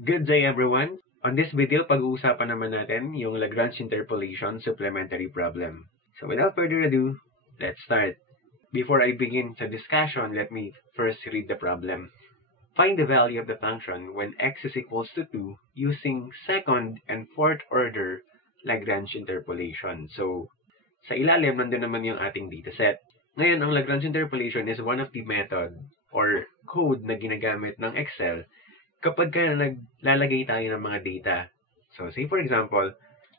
Good day everyone! On this video, pag-uusapan naman natin yung Lagrange interpolation supplementary problem. So without further ado, let's start. Before I begin the discussion, let me first read the problem. Find the value of the function when x is equals to 2 using second and fourth order Lagrange interpolation. So sa ilalim, nandun naman yung ating dataset. Ngayon, ang Lagrange interpolation is one of the method or code na ginagamit ng Excel kapag naglalagay tayo ng mga data. So, say for example,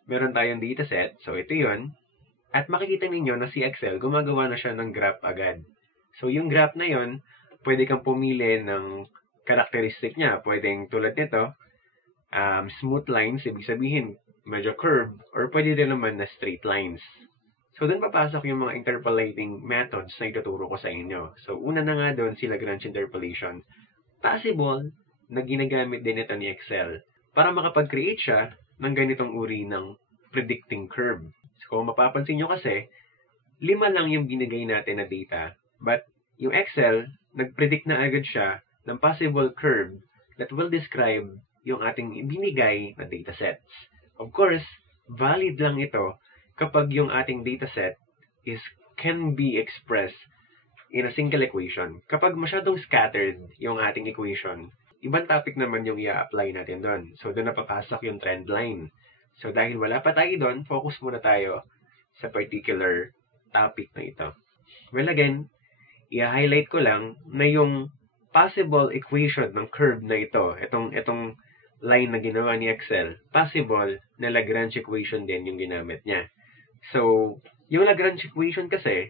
meron tayong dataset. So, ito yun. At makikita ninyo na si Excel, gumagawa na siya ng graph agad. So, yung graph na yun, pwede kang pumili ng characteristic niya. Pwedeng tulad nito, smooth lines, ibig sabihin, medyo curve, or pwede din naman na straight lines. So, doon papasok yung mga interpolating methods na ituturo ko sa inyo. So, una na nga doon si Lagrange interpolation. Possible na ginagamit din ito ni Excel para makapag-create siya ng ganitong uri ng predicting curve. So, kung mapapansin nyo kasi, 5 lang yung binigay natin na data, but yung Excel, nag-predict na agad siya ng possible curve that will describe yung ating binigay na datasets. Of course, valid lang ito kapag yung ating dataset can be expressed in a single equation. Kapag masyadong scattered yung ating equation, ibang topic naman yung i-apply natin doon. So, doon napapasok yung trend line. So, dahil wala pa tayo doon, focus muna tayo sa particular topic na ito. Well, again, i-highlight ko lang na yung possible equation ng curve na ito, itong line na ginawa ni Excel, possible na Lagrange equation din yung ginamit niya. So, yung Lagrange equation kasi,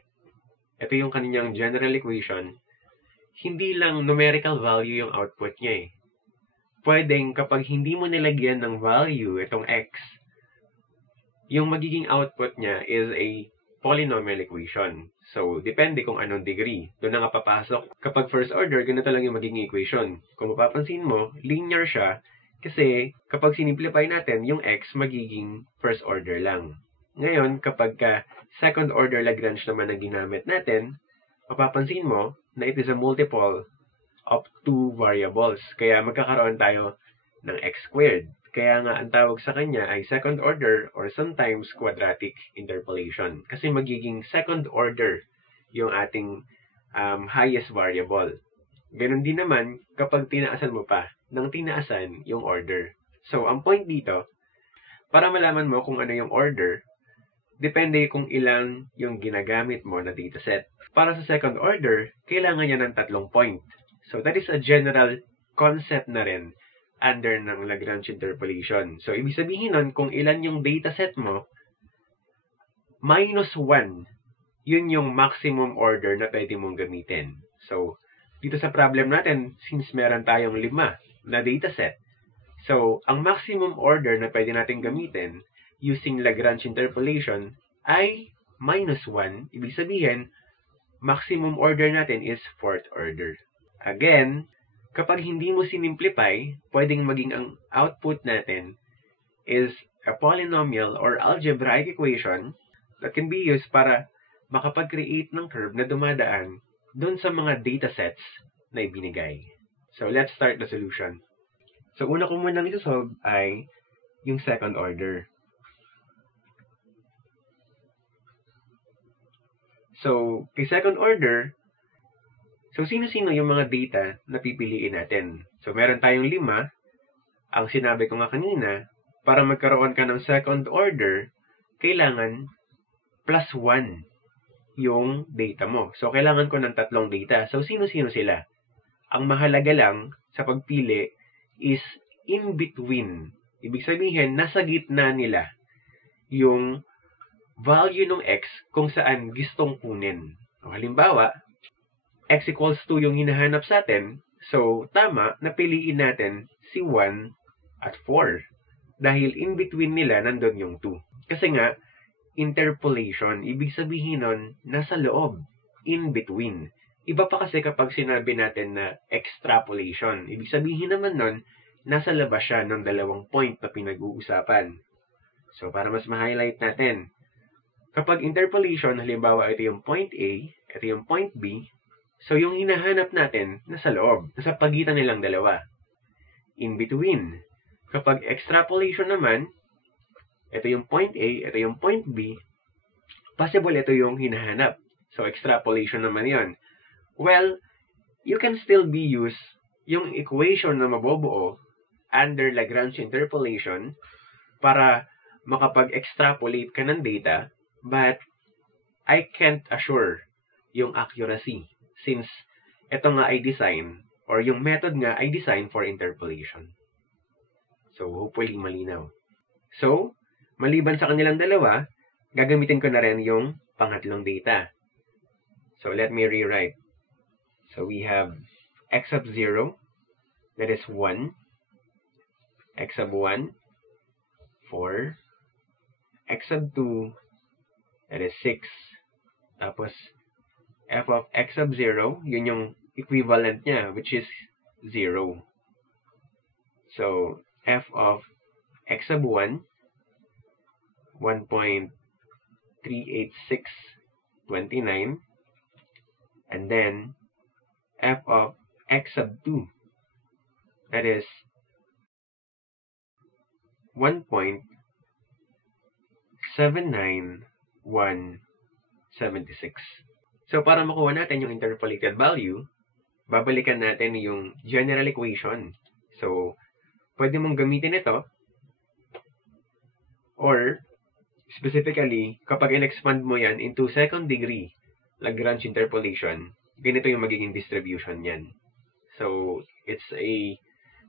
ito yung kanyang general equation, hindi lang numerical value yung output niya eh. Pwedeng kapag hindi mo nilagyan ng value itong x, yung magiging output niya is a polynomial equation. So, depende kung anong degree. Doon na nga papasok. Kapag first order, ganito lang yung magiging equation. Kung mapapansin mo, linear siya kasi kapag sinimplify natin, yung x magiging first order lang. Ngayon, kapag second order Lagrange naman ang ginamit natin, mapapansin mo na it is a multiple of 2 variables. Kaya magkakaroon tayo ng x squared. Kaya nga ang tawag sa kanya ay second order or sometimes quadratic interpolation. Kasi magiging second order yung ating highest variable. Ganon din naman kapag tinaasan mo pa ng tinaasan yung order. So, ang point dito, para malaman mo kung ano yung order, depende kung ilang yung ginagamit mo na dataset. Para sa second order, kailangan niya ng 3 point. So, that is a general concept na rin under ng Lagrange interpolation. So, ibig sabihin nun, kung ilan yung dataset mo, -1, yun yung maximum order na pwede mong gamitin. So, dito sa problem natin, since meron tayong 5 na dataset, so, ang maximum order na pwede natin gamitin using Lagrange interpolation ay -1. Ibig sabihin, maximum order natin is fourth order. Again, kapag hindi mo sinimplify, pwedeng maging ang output natin is a polynomial or algebraic equation that can be used para makapag-create ng curve na dumadaan dun sa mga datasets na ibinigay. So, let's start the solution. So, una ko munang isosolve ay yung second order. So, kay second order, so sino-sino yung mga data na pipiliin natin? So, meron tayong 5. Ang sinabi ko nga kanina, para magkaroon ka ng second order, kailangan +1 yung data mo. So, kailangan ko ng 3 data. So, sino-sino sila? Ang mahalaga lang sa pagpili is in between. Ibig sabihin, nasa gitna nila yung value ng x kung saan gustong kunin. O, halimbawa, x equals 2 yung hinahanap sa atin, so tama, napiliin natin si 1 at 4. Dahil in between nila, nandun yung 2. Kasi nga, interpolation, ibig sabihin nun, nasa loob, in between. Iba pa kasi kapag sinabi natin na extrapolation. Ibig sabihin naman nun, nasa labas siya ng 2 point na pinag-uusapan. So, para mas ma-highlight natin, kapag interpolation, halimbawa ito yung point A, ito yung point B, so yung hinahanap natin nasa loob, nasa pagitan nilang dalawa. in between. Kapag extrapolation naman, ito yung point A, ito yung point B, possible ito yung hinahanap. So, extrapolation naman yon. Well, you can still be use yung equation na mabubuo under Lagrange interpolation para makapag-extrapolate ka ng data, but I can't assure yung accuracy since ito nga ay design or yung method nga ay design for interpolation. So, hopefully malinaw. So, maliban sa kanilang dalawa, gagamitin ko na rin yung pangatlong data. So, let me rewrite. So, we have x of 0, that is 1, x of 1, 4, x of 2, that is 6, tapos f of x of 0, yun yung equivalent niya, which is 0. So, f of x of 1, 1.38629, and then f of x of 2, that is 1.79176. So, para makuha natin yung interpolated value, babalikan natin yung general equation. So, pwede mong gamitin ito, or specifically, kapag in-expand mo yan into second degree Lagrange interpolation, ganito yung magiging distribution yan. So, it's a,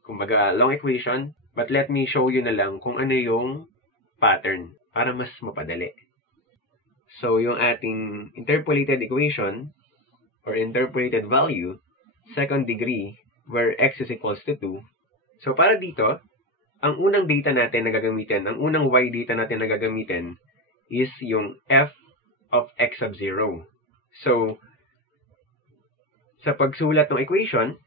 kumbaga, long equation, but let me show you na lang kung ano yung pattern para mas mapadali. So, yung ating interpolated equation or interpolated value, second degree, where x is equals to 2. So, para dito, ang unang data natin na gagamitin, ang unang y data natin na gagamitin is yung f of x of 0. So, sa pagsulat ng equation,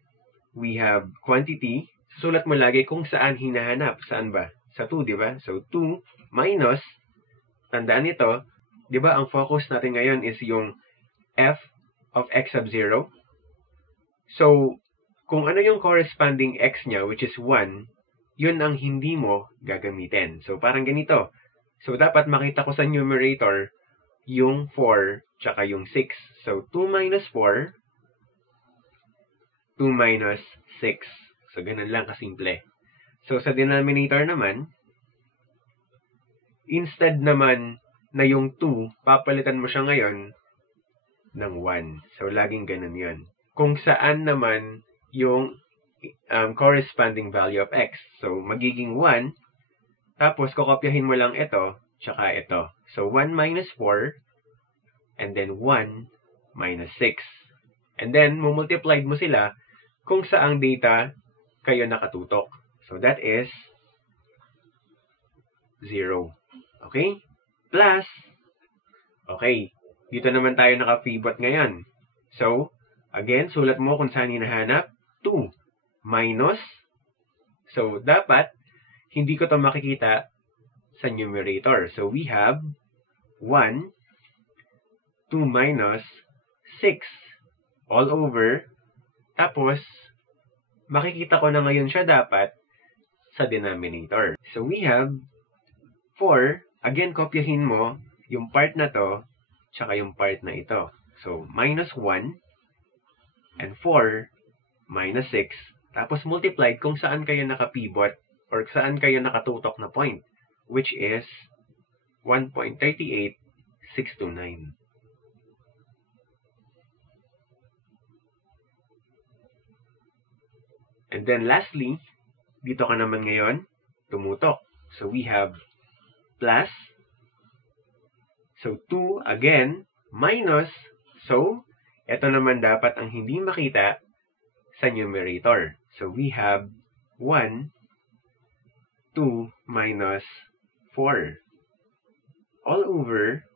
we have quantity. Susulat mo lagi kung saan hinahanap. Saan ba? Sa 2, di ba? So, 2 minus, tandaan nito, di ba, ang focus natin ngayon is yung f of x of 0. So, kung ano yung corresponding x niya, which is 1, yun ang hindi mo gagamitin. So, parang ganito. So, dapat makita ko sa numerator yung 4 tsaka yung 6. So, 2 minus 4, 2 minus 6. So, ganun lang kasimple. So, sa denominator naman, instead naman na yung 2, papalitan mo siya ngayon ng 1. So, laging ganun yun. Kung saan naman yung corresponding value of x. So, magiging 1, tapos kokopyahin mo lang ito, tsaka ito. So, 1 minus 4, and then 1 minus 6. And then, mumultiplied mo sila kung saang data kayo nakatutok. So, that is 0. Okay? Plus, okay, dito naman tayo naka-pivot ngayon. So, again, sulat mo kung saan hinahanap. 2 minus. So, dapat, hindi ko ito makikita sa numerator. So, we have 1, 2 minus 6 all over. Tapos, makikita ko na ngayon siya dapat sa denominator. So, we have 4. Again, kopyahin mo yung part na to, tsaka yung part na ito. So, minus 1 and 4 minus 6. Tapos, multiplied kung saan kayo nakapivot or saan kayo nakatutok na point, which is 1.38629. And then lastly, dito ka naman ngayon tumutok. So we have plus. So 2 again minus. So ito naman dapat ang hindi makita sa numerator. So we have 1, 2 minus 4 all over.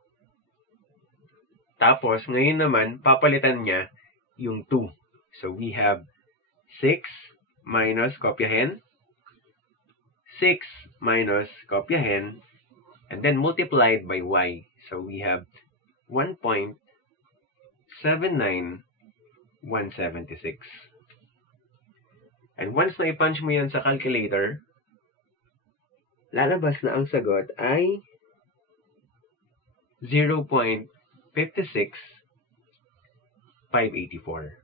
Tapos ngayon naman papalitan niya yung 2. So we have 6 minus, kopyahin, 6 minus, kopyahin, and then multiplied by y. So we have 1.79176. And once na i-punch mo yan sa calculator, lalabas na ang sagot ay 0.56584.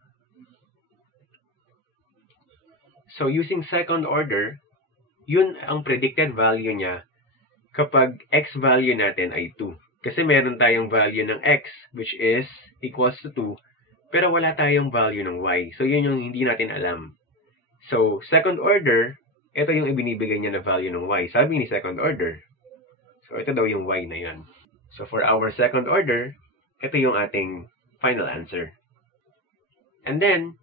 So, using second order, yun ang predicted value niya kapag x value natin ay 2. Kasi meron tayong value ng x, which is equals to 2, pero wala tayong value ng y. So, yun yung hindi natin alam. So, second order, ito yung ibinibigay niya na value ng y. Sabi ni second order. So, ito daw yung y na yun. So, for our second order, ito yung ating final answer. And then,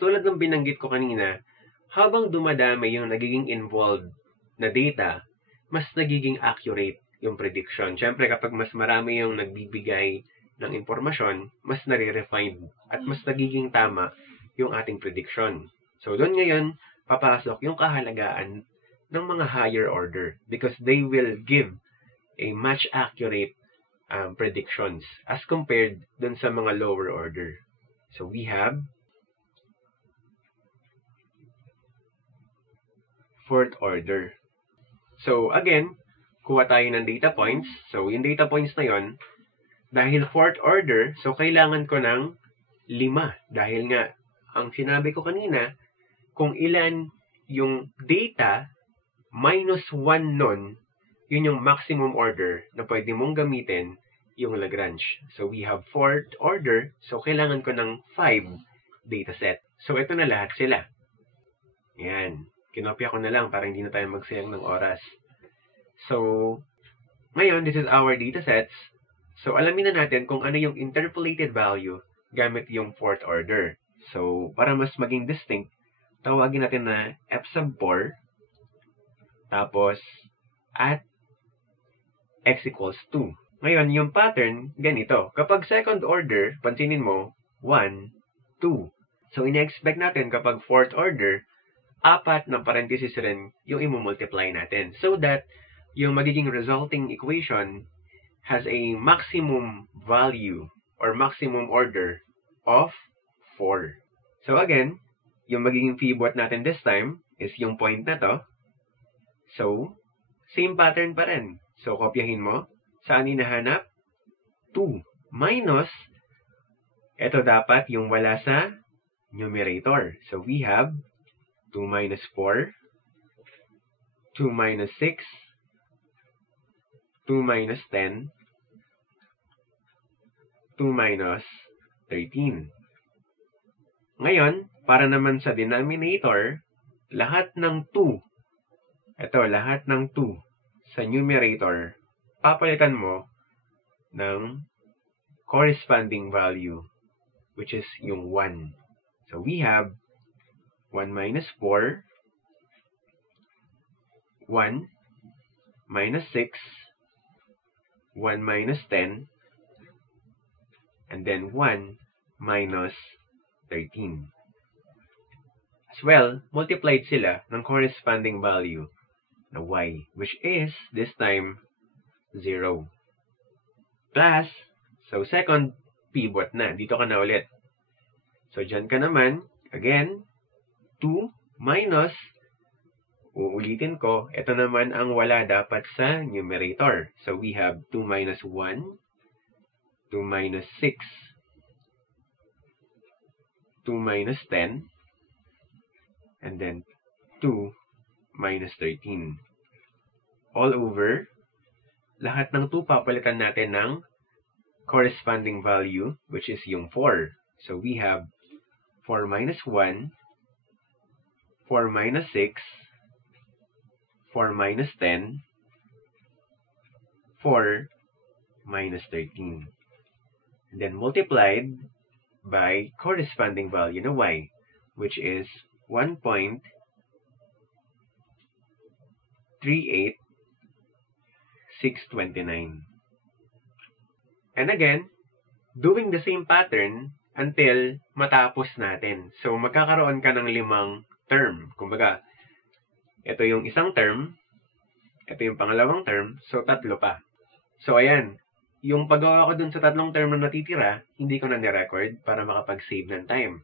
tulad ng binanggit ko kanina, habang dumadami yung nagiging involved na data, mas nagiging accurate yung prediction. Siyempre, kapag mas marami yung nagbibigay ng impormasyon, mas nare-refine at mas nagiging tama yung ating prediction. So, doon ngayon, papasok yung kahalagaan ng mga higher order because they will give a much accurate predictions as compared dun sa mga lower order. So, we have fourth order. So, again, kuha tayo ng data points. So, yung data points na yon, dahil fourth order, so kailangan ko ng 5. Dahil nga, ang sinabi ko kanina, kung ilan yung data, minus 1 nun, yun yung maximum order na pwede mong gamitin yung Lagrange. So, we have fourth order, so kailangan ko ng 5 dataset. So, ito na lahat sila. Yan. Kinopya ko na lang para hindi na tayo magsayang ng oras. So, ngayon, this is our datasets. So, alamin na natin kung ano yung interpolated value gamit yung fourth order. So, para mas maging distinct, tawagin natin na f sub 4, tapos, at x equals 2. Ngayon, yung pattern, ganito. Kapag second order, pansinin mo, 1, 2. So, ina-expect natin kapag fourth order, 4 ng parenthesis rin yung imumultiply natin. So that, yung magiging resulting equation has a maximum value or maximum order of 4. So again, yung magiging pivot natin this time is yung point na to. So, same pattern pa rin. So, kopyahin mo. Saan hinahanap? 2 minus, ito dapat yung wala sa numerator. So, we have 2 minus 4, 2 minus 6, 2 minus 10, 2 minus 13. Ngayon, para naman sa denominator, lahat ng 2, lahat ng 2 sa numerator, papalitan mo ng corresponding value, which is yung 1. So, we have 1 minus 4, 1 minus 6, 1 minus 10, and then 1 minus 13. As well, multiplied sila ng corresponding value na y, which is, this time, 0. Plus, so second pivot na. Dito ka na ulit. So, dyan ka naman, again, 2 minus, uulitin ko, ito naman ang wala dapat sa numerator. So, we have 2 minus 1, 2 minus 6, 2 minus 10, and then 2 minus 13. All over, lahat ng 2 papalitan natin ng corresponding value, which is yung 4. So, we have 4 minus 1, 4 minus 6, 4 minus 10, 4 minus 13. And then multiplied by corresponding value na y, which is 1.38629. And again, doing the same pattern until matapos natin. So, magkakaroon ka ng 5 term. Kumbaga, ito yung isang term, ito yung pangalawang term, so 3 pa. So, ayan. Yung paggawa ko dun sa 3 term na natitira, hindi ko na ni-record para makapag-save ng time.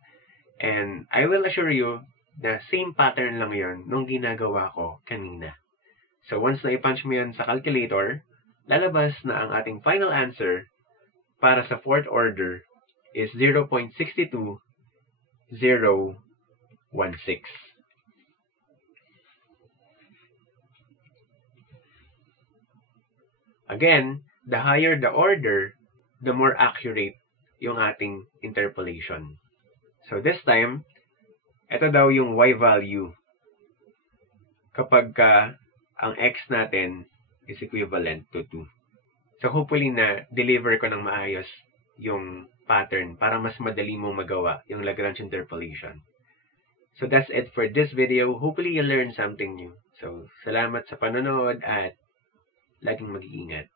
And I will assure you na same pattern lang yon nung ginagawa ko kanina. So once na i-punch mo yan sa calculator, lalabas na ang ating final answer para sa fourth order is 0.62016. Again, the higher the order, the more accurate yung ating interpolation. So this time, ito daw yung y value kapag ang x natin is equivalent to 2. So hopefully na deliver ko ng maayos yung pattern para mas madali mong magawa yung Lagrange interpolation. So that's it for this video. Hopefully you learned something new. So salamat sa panonood at laging mag-iingat.